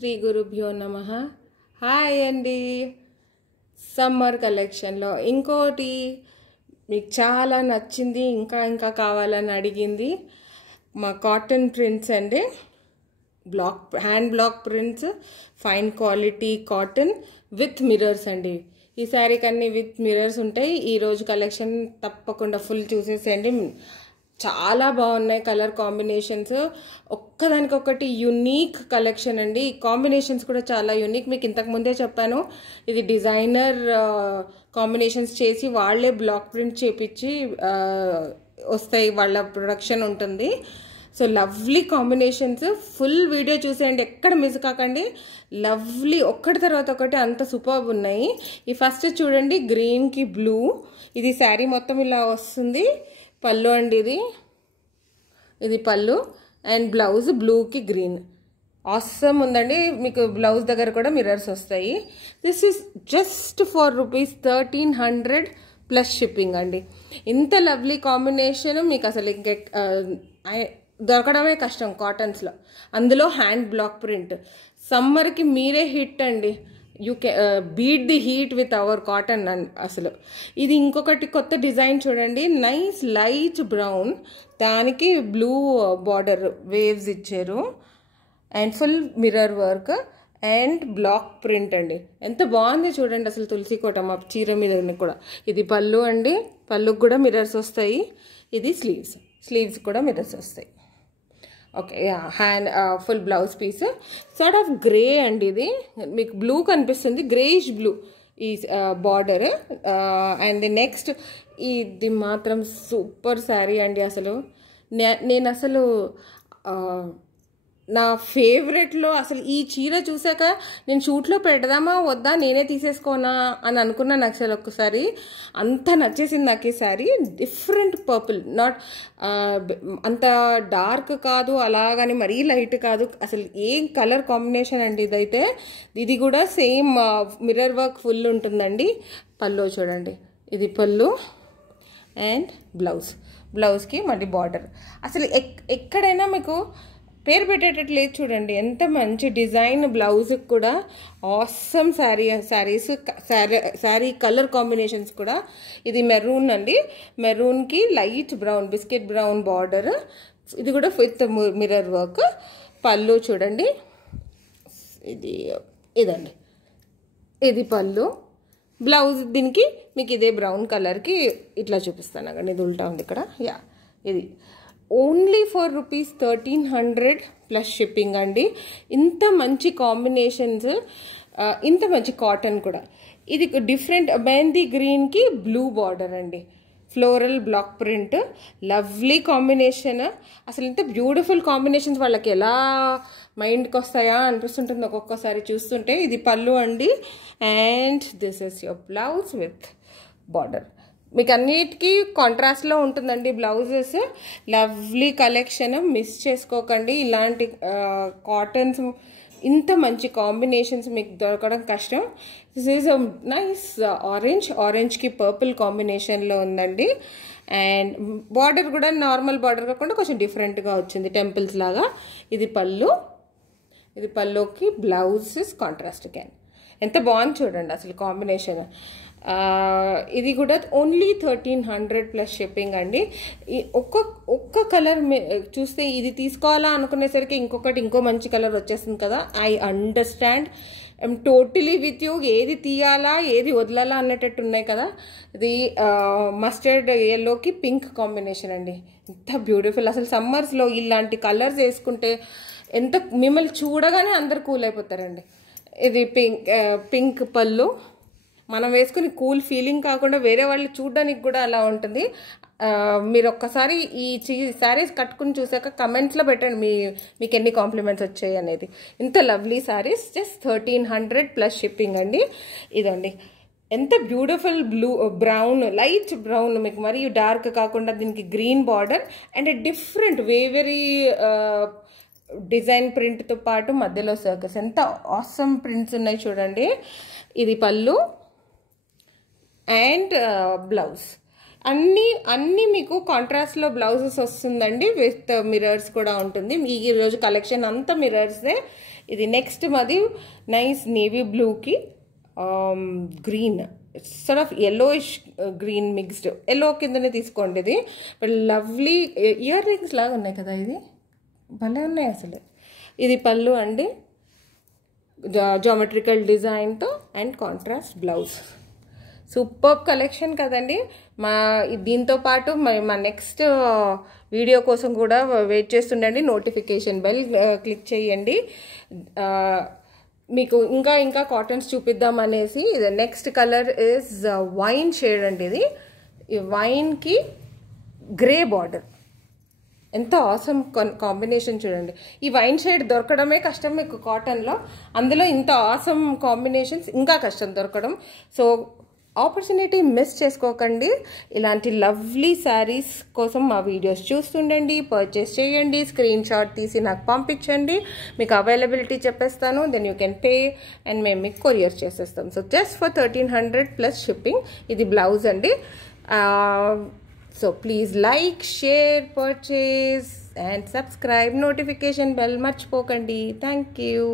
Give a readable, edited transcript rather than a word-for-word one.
శ్రీ గురుభ్యో నమః. హాయ్ అండి. సమ్మర్ కలెక్షన్లో ఇంకోటి మీకు చాలా నచ్చింది, ఇంకా కావాలని అడిగింది మా కాటన్ ప్రింట్స్ అండి. Hand block prints, fine quality cotton with mirrors అండి. ఈ శారీకి అన్ని విత్ మిర్రర్స్ ఉంటాయి. ఈరోజు కలెక్షన్ తప్పకుండా ఫుల్ చూసేసేయండి. చాలా బాగున్నాయి కలర్ కాంబినేషన్స్, ఒక్కదానికొకటి యూనిక్ కలెక్షన్ అండి. ఈ కాంబినేషన్స్ కూడా చాలా యూనిక్. మీకు ఇంతకు ముందే చెప్పాను, ఇది డిజైనర్ కాంబినేషన్స్ చేసి వాళ్ళే బ్లాక్ ప్రింట్ చేపించి వస్తాయి, వాళ్ళ ప్రొడక్షన్ ఉంటుంది. So lovely combinations. Full video చూసేయండి, ఎక్కడ మిస్ కాకండి. లవ్లీ, ఒక్కటి తర్వాత ఒకటి అంత సూపర్బ్ ఉన్నాయి. ఈ ఫస్ట్ చూడండి, గ్రీన్కి బ్లూ. ఇది శారీ మొత్తం ఇలా వస్తుంది. పళ్ళు అండి, ఇది పళ్ళు అండ్ బ్లౌజ్ బ్లూకి గ్రీన్. ఆసమ్ ఉందండి. మీకు బ్లౌజ్ దగ్గర కూడా మిర్రర్స్ వస్తాయి. This is just for ₹1300 plus shipping అండి. ఇంత లవ్లీ కాంబినేషన్ మీకు అసలు దొరకడమే కష్టం కాటన్స్లో. అందులో హ్యాండ్ బ్లాక్ ప్రింట్. సమ్మర్కి మీరే హిట్ అండి. You can beat the heat with our cotton. అసలు ఇది ఇంకొకటి కొత్త డిజైన్ చూడండి. నైస్ లైట్ బ్రౌన్, దానికి బ్లూ బార్డర్ వేవ్స్ ఇచ్చారు and full mirror work and block print అండి. ఎంత బాగుంది చూడండి అసలు. తులసి కోట మా చీర మీద కూడా. ఇది పళ్ళు అండి, పళ్ళుకి కూడా మిర్రర్స్ వస్తాయి. ఇది స్లీవ్స్ కూడా మిర్రర్స్ వస్తాయి. Okay, hand full blouse piece. Sort of grey అండి. ఇది మీకు బ్లూ కనిపిస్తుంది, గ్రేయిష్ బ్లూ ఈ బార్డర్. అండ్ నెక్స్ట్ ఇది మాత్రం సూపర్ శారీ అండి. అసలు నేను అసలు నా ఫేవరెట్లో అసలు ఈ చీర చూసాక నేను షూట్లో పెడదామా వద్దా, నేనే తీసేసుకోనా అని అనుకున్నాను అసలు ఒక్కసారి. అంత నచ్చేసింది నాకు ఈ శారీ. డిఫరెంట్ పర్పుల్, నాట్ అంత డార్క్ కాదు, అలాగని మరీ లైట్ కాదు. అసలు ఏం కలర్ కాంబినేషన్ అండి ఇదైతే. ఇది కూడా సేమ్ మిర్రర్ వర్క్ ఫుల్ ఉంటుందండి. పళ్ళు చూడండి, ఇది పళ్ళు అండ్ బ్లౌజ్కి మళ్ళీ బార్డర్. అసలు ఎక్కడైనా మీకు పేరు పెట్టేటట్టు లేదు చూడండి. ఎంత మంచి డిజైన్. బ్లౌజ్కి కూడా ఆసమ్ శారీ కలర్ కాంబినేషన్స్ కూడా. ఇది మెరూన్ అండి, మెరూన్కి light brown, biscuit brown border. ఇది కూడా విత్ మిర్రర్ వర్క్. పళ్ళు చూడండి, ఇదండి, ఇది పళ్ళు. బ్లౌజ్ దీనికి మీకు ఇదే బ్రౌన్ కలర్కి ఇట్లా చూపిస్తాను అక్కడ. ఇది ఉల్టా ఉంది ఇక్కడ. ఇది ఓన్లీ ఫర్ ₹1300 ప్లస్ షిప్పింగ్ అండి. ఇంత మంచి కాంబినేషన్స్, ఇంత మంచి కాటన్ కూడా. ఇది డిఫరెంట్ మెహందీ గ్రీన్కి బ్లూ బార్డర్ అండి, floral block print. Lovely combination. అసలు ఇంత బ్యూటిఫుల్ కాంబినేషన్స్ వాళ్ళకి ఎలా మైండ్కి వస్తాయా అనిపిస్తుంటుంది ఒక్కొక్కసారి చూస్తుంటే. ఇది పళ్ళు అండి and this is your blouse with border. మీకు అన్నిటికీ కాంట్రాస్ట్లో ఉంటుందండి బ్లౌజెస్. లవ్లీ కలెక్షన్, మిస్ చేసుకోకండి. ఇలాంటి కాటన్స్, ఇంత మంచి కాంబినేషన్స్ మీకు దొరకడం కష్టం. దిస్ ఈజ్ అ నైస్ ఆరెంజ్కి పర్పుల్ కాంబినేషన్లో ఉందండి. అండ్ బార్డర్ కూడా నార్మల్ బార్డర్ కాకుండా కొంచెం డిఫరెంట్గా వచ్చింది, టెంపుల్స్ లాగా. ఇది పళ్ళు, ఇది పళ్ళుకి బ్లౌజ్ కాంట్రాస్ట్ క్యాన్. ఎంత బాగుంది చూడండి అసలు కాంబినేషన్. ఇది కూడా ఓన్లీ 1300 ప్లస్ షిప్పింగ్ అండి. ఒక్క కలర్ చూస్తే ఇది తీసుకోవాలా అనుకునేసరికి ఇంకో మంచి కలర్ వచ్చేస్తుంది కదా. I understand, I'm totally with you. ఏది తీయాలా ఏది వదలాలా అన్నట్టు ఉన్నాయి కదా. ఇది మస్టర్డ్ ఎల్లోకి పింక్ కాంబినేషన్ అండి. ఎంత బ్యూటిఫుల్. అసలు సమ్మర్స్లో ఇలాంటి కలర్స్ వేసుకుంటే ఎంత మిమ్మల్ని చూడగానే అందరు కూల్ అయిపోతారండి. ఇది పింక్ పళ్ళు. మనం వేసుకుని కూల్ ఫీలింగ్ కాకుండా వేరే వాళ్ళు చూడడానికి కూడా అలా ఉంటుంది. మీరు ఒక్కసారి ఈ శారీస్ కట్టుకుని చూసాక కమెంట్స్లో పెట్టండి మీకు ఎన్ని కాంప్లిమెంట్స్ వచ్చాయి అనేది. ఇంత lovely saris, just 1300 plus shipping అండి. ఇదండి ఎంత బ్యూటిఫుల్ బ్రౌన్, లైట్ బ్రౌన్, మీకు మరీ డార్క్ కాకుండా దీనికి green border and different wavy design ప్రింట్తో పాటు మధ్యలో సర్కస్. ఎంత ఆసమ్ ప్రింట్స్ ఉన్నాయి చూడండి. ఇది పళ్ళు అండ్ బ్లౌజ్. అన్నీ మీకు కాంట్రాస్ట్లో బ్లౌజెస్ వస్తుందండి, విత్ మిర్రర్స్ కూడా ఉంటుంది. ఈ రోజు కలెక్షన్ అంతా మిర్రర్స్దే. ఇది నెక్స్ట్ మాది నైస్ నేవీ బ్లూకి green sort of yellowish green mixed yellow కిందనే తీసుకోండి. ఇది బట్ లవ్లీ ఇయర్ రింగ్స్ లాగా ఉన్నాయి కదా, ఇది భలే ఉన్నాయి అసలు. ఇది పళ్ళు అండి, జామెట్రికల్ డిజైన్తో and contrast blouse. Super collection కదండి. దీంతో పాటు మా నెక్స్ట్ వీడియో కోసం కూడా వెయిట్ చేస్తుండండి. నోటిఫికేషన్ బెల్ క్లిక్ చేయండి. మీకు ఇంకా కాటన్స్ చూపిద్దాం అనేసి. Next colour is wine shade అండి. ఇది ఈ వైన్కి గ్రే బార్డర్, ఎంత ఆసమ్ కాంబినేషన్ చూడండి. ఈ వైన్ షేడ్ దొరకడమే కష్టం మీకు కాటన్లో, అందులో ఇంత ఆసమ్ కాంబినేషన్స్ ఇంకా కష్టం దొరకడం. సో ఆపర్చునిటీ మిస్ చేసుకోకండి. ఇలాంటి లవ్లీ శారీస్ కోసం మా వీడియోస్ చూస్తుండండి, పర్చేస్ చేయండి, స్క్రీన్ షాట్ తీసి నాకు పంపించండి. మీకు అవైలబిలిటీ చెప్పేస్తాను, then you can pay and మేము మీకు కొరియర్ చేసేస్తాం. So just for 1300 plus shipping. ఇది బ్లౌజ్ అండి. So please like, share, purchase and subscribe. Notification bell మర్చిపోకండి. Thank you.